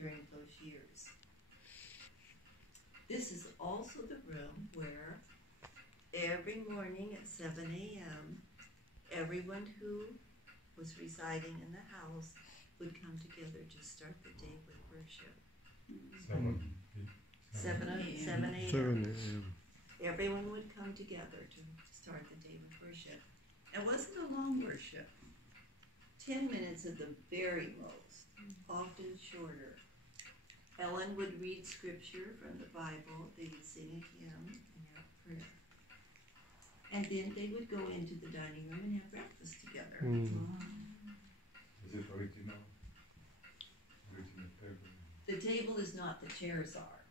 during those years. This is also the room where every morning at 7 a.m., everyone who was residing in the house would come together to start the day with worship. 7 a.m. 7 a.m. Everyone would come together to start the day with worship. It wasn't a long worship. 10 minutes at the very most, often shorter. Ellen would read scripture from the Bible, they would sing a hymn and have prayer. And then they would go into the dining room and have breakfast together. Is it original? Original table? The table is not, the chairs are.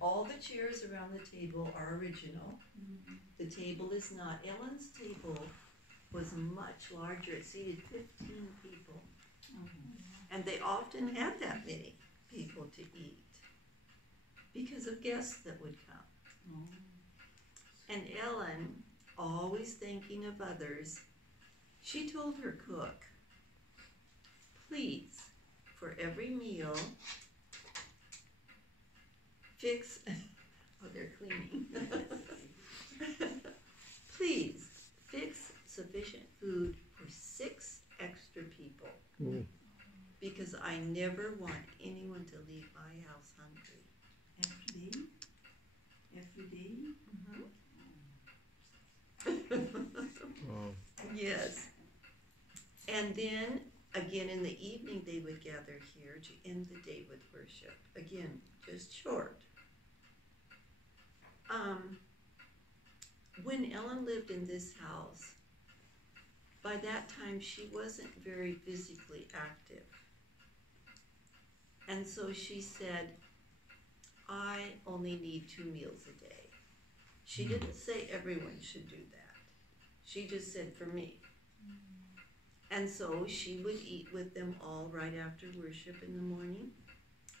All the chairs around the table are original. The table is not. Ellen's table was much larger. It seated 15 people. And they often had that many people to eat because of guests that would come. And Ellen, always thinking of others, she told her cook, please, for every meal, fix, oh, they're cleaning. Please, fix sufficient food for 6 extra people. Because I never want anyone to leave my house hungry. Every day? Every day? Yes. And then, again, in the evening, they would gather here to end the day with worship. Again, just short. When Ellen lived in this house, by that time, she wasn't very physically active. And so she said, I only need 2 meals a day. She didn't say everyone should do that. She just said, for me. And so she would eat with them all right after worship in the morning,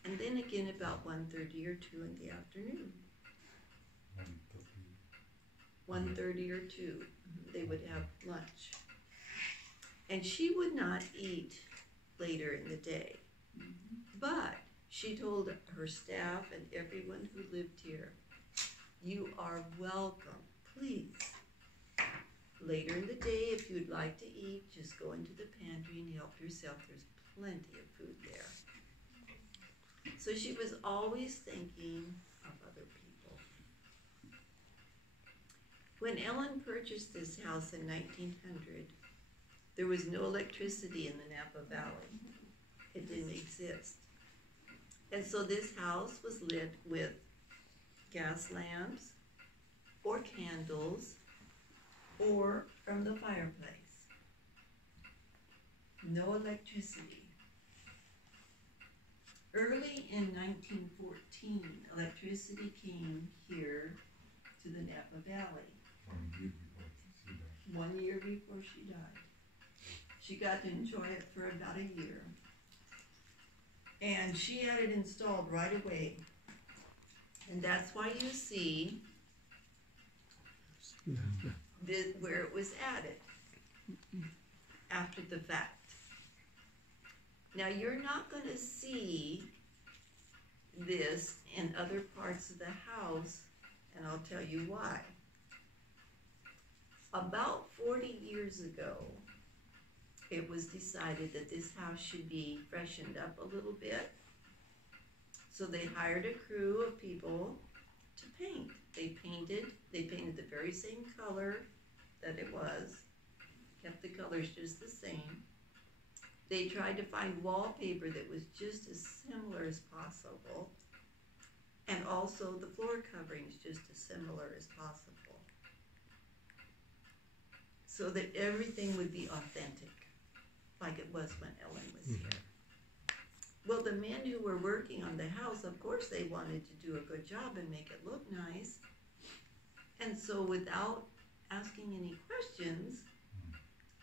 and then again about 1:30 or 2 in the afternoon. 1:30 or 2, they would have lunch. And she would not eat later in the day. But she told her staff and everyone who lived here, you are welcome, please. Later in the day, if you'd like to eat, just go into the pantry and help yourself. There's plenty of food there. So she was always thinking of other people. When Ellen purchased this house in 1900, there was no electricity in the Napa Valley. It didn't exist. And so this house was lit with gas lamps or candles or from the fireplace. No electricity. Early in 1914, electricity came here to the Napa Valley. 1 year before she died. She got to enjoy it for about a year. And she had it installed right away. And that's why you see where it was added after the fact. Now you're not going to see this in other parts of the house, and I'll tell you why. About 40 years ago, it was decided that this house should be freshened up a little bit. So they hired a crew of people to paint. They painted the very same color that it was, kept the colors just the same. They tried to find wallpaper that was just as similar as possible, and also the floor coverings just as similar as possible, so that everything would be authentic, like it was when Ellen was here. Well, the men who were working on the house, of course, they wanted to do a good job and make it look nice. And so without asking any questions,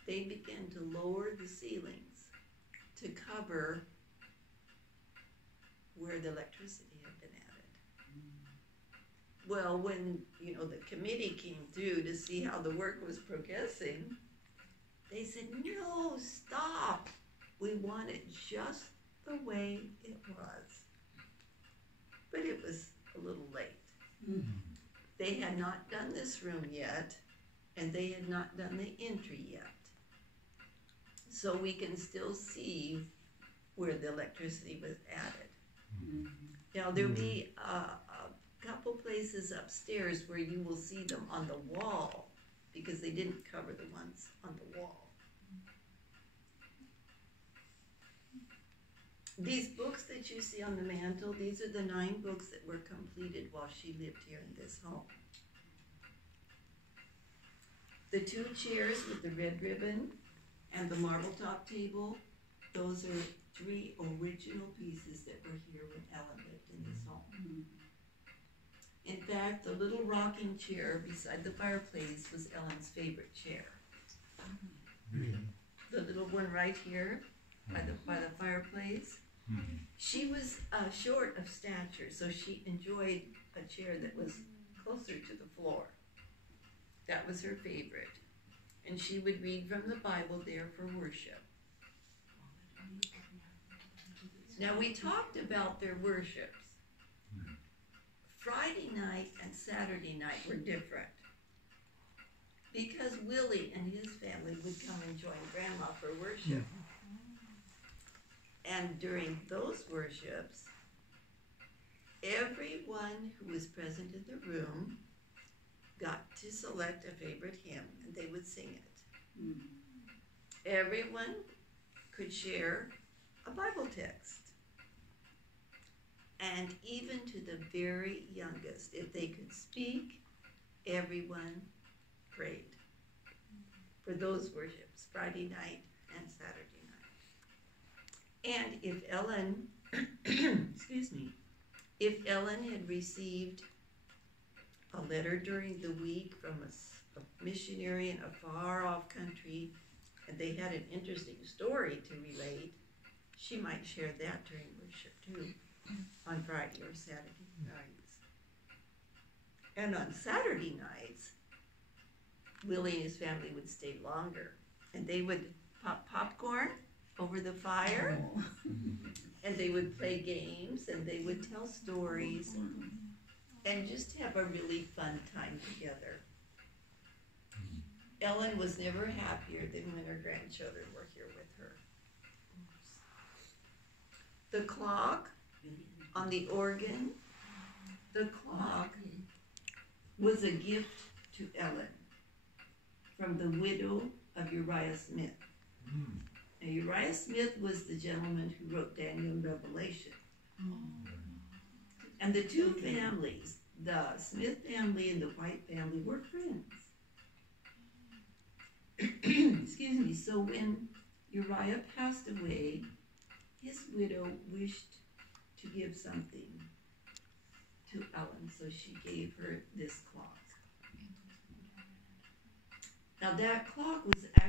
they began to lower the ceilings to cover where the electricity had been added. Well, when, the committee came through to see how the work was progressing, they said, no, stop. We want it just the way it was. They had not done this room yet, and they had not done the entry yet. So we can still see where the electricity was added. Now there'll be a couple places upstairs where you will see them on the wall, because they didn't cover the ones on the wall. These books that you see on the mantle, these are the 9 books that were completed while she lived here in this home. The 2 chairs with the red ribbon and the marble top table, those are 3 original pieces that were here when Ellen lived in this home. In fact, the little rocking chair beside the fireplace was Ellen's favorite chair. The little one right here by the fireplace. She was short of stature, so she enjoyed a chair that was closer to the floor. That was her favorite. And she would read from the Bible there for worship. Now we talked about their worships. Friday night and Saturday night were different, because Willie and his family would come and join Grandma for worship. And during those worships, everyone who was present in the room got to select a favorite hymn, and they would sing it. Everyone could share a Bible text. And even to the very youngest, if they could speak, everyone prayed for those worships, Friday night and Saturday night. And if Ellen, excuse me, if Ellen had received a letter during the week from a missionary in a far-off country, and they had an interesting story to relate, she might share that during worship too, on Friday or Saturday nights. And on Saturday nights, Willie and his family would stay longer, and they would pop popcorn over the fire, and they would play games, and they would tell stories, and just have a really fun time together. Ellen was never happier than when her grandchildren were here with her. The clock on the organ, the clock was a gift to Ellen from the widow of Uriah Smith. Now, Uriah Smith was the gentleman who wrote Daniel and Revelation. And the two families, the Smith family and the White family, were friends. Excuse me. So when Uriah passed away, his widow wished to give something to Ellen, so she gave her this clock. Now that clock was actually